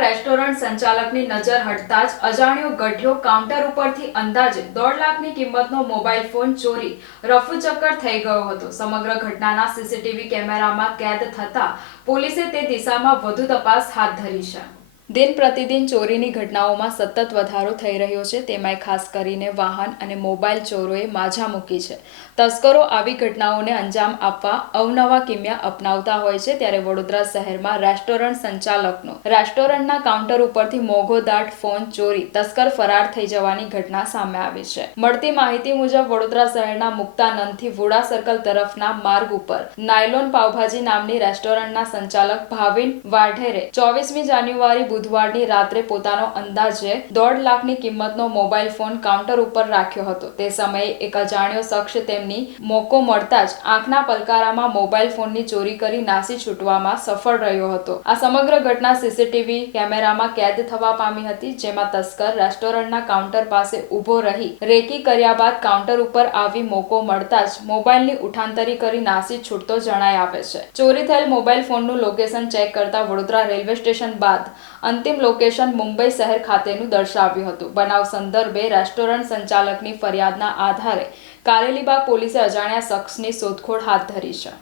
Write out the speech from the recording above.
Restaurant સંચાલકની નજર હટતા જ અજાણ્યો ગઢિયો કાઉન્ટર ઉપરથી અંદાજે દોઢ લાખની કિંમતનો મોબાઈલ ફોન ચોરી રફુચક્કર થઈ ગયો હતો. સમગ્ર ઘટનાના સીસીટીવી કેમેરામાં કેદ થતા પોલીસે તે દિશામાં વધુ તપાસ હાથ ધરી છે. દિન પ્રતિદિન ચોરીની ઘટનાઓમાં સતત વધારો થઈ રહ્યો છે. તેમાંય ખાસ કરીને વાહન અને મોબાઈલ ચોરોએ માઝા મૂકી છે. તસ્કરો આવી ઘટનાઓને અંજામ આપવા અવનવા કિમિયા અપનાવતા હોય છે. ત્યારે વડોદરા શહેરમાં રેસ્ટોરન્ટ સંચાલકનો રેસ્ટોરન્ટના કાઉન્ટર ઉપરથી મોઘો દાટ, ફોન ચોરી, તસ્કર ફરાર થઈ જવાની ઘટના સામે આવી છે. મળતી માહિતી મુજબ, વડોદરા શહેરના મુક્તાનંદથી વુડા સર્કલ તરફના માર્ગ ઉપર નાયલોન પાવભાજી નામની રેસ્ટોરન્ટના સંચાલક ભાવિન વાઢેરે ચોવીસમી જાન્યુઆરી બુધવારની રાત્રે પોતાનો અંદાજે દોઢ લાખની કિંમતનો મોબાઈલ ફોન કાઉન્ટર ઉપર રાખ્યો હતો. તે સમયે એક અજાણ્યો શખ્સ તેમની મોકો મળતા જ આંખના પલકારામાં મોબાઈલ ફોનની ચોરી કરી નાસી છૂટવામાં સફળ રહ્યો હતો. આ સમગ્ર ઘટના સીસીટીવી કેમેરામાં કેદ થવા પામી હતી, જેમાં તસ્કર રેસ્ટોરન્ટના કાઉન્ટર પાસે ઊભો રહી રેકી કર્યા બાદ કાઉન્ટર ઉપર આવી મોકો મળતા જ મોબાઈલની ઉઠાંતરી કરી નાસી છૂટતો જણાય આવે છે. ચોરી થયેલ મોબાઈલ ફોનનું લોકેશન ચેક કરતા વડોદરા રેલવે સ્ટેશન બાદ અંતિમ લોકેશન મુંબઈ શહેર ખાતેનું દર્શાવ્યું હતું. બનાવ સંદર્ભે રેસ્ટોરન્ટ સંચાલકની ફરિયાદના આધારે કારેલીબાગ પોલીસે અજાણ્યા શખ્સની શોધખોળ હાથ ધરી છે.